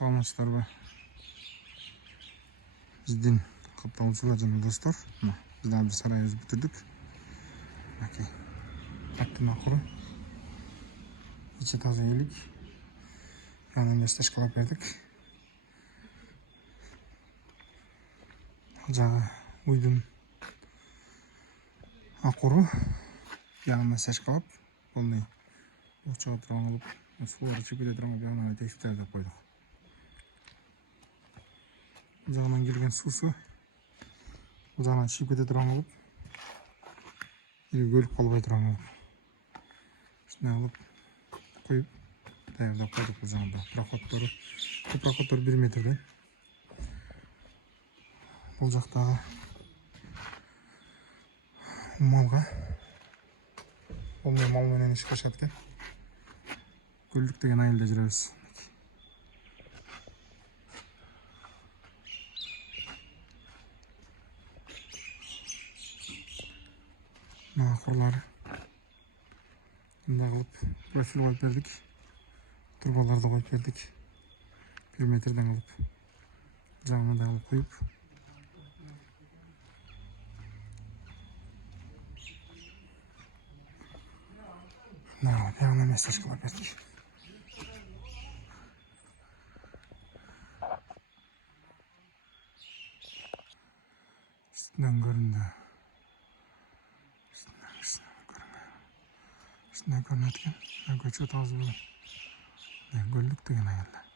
Саламатсыздарбы? Биздин катталуучулар жана достор, биз дагы бир сарайыбызды бүтүрдүк. Окей. Аттын акыры. Ичи таза элик. Яна нерсе ташкалап бердик. Жагы уйдун акыры. Яна ташкалап, полный учага турган кылып, суулар чыгып кете турган жагына текшертерип койдук. Bu jagынан келген суусу bu жагынан чыгып кете турган кылып, өлүп калбай турган кылып. Ушундай кылып коюп, даярдап койдук. Bu жагында проходтору, проходтор 1 метрден. Бул жактагы малга мал менен иш кылышат экен. Көлдүк деген айылда жүрөбүз. Акырлары мындай кылып профиль коюп бердик. Турбаларды коюп бердик. 1 метрден кылып. Жагына да кылып коюп. Яна место ташкалап бердик. Üstünden göründü. Üstünden görünetken. Göçü tazı bu. Göllük деген ayarlar.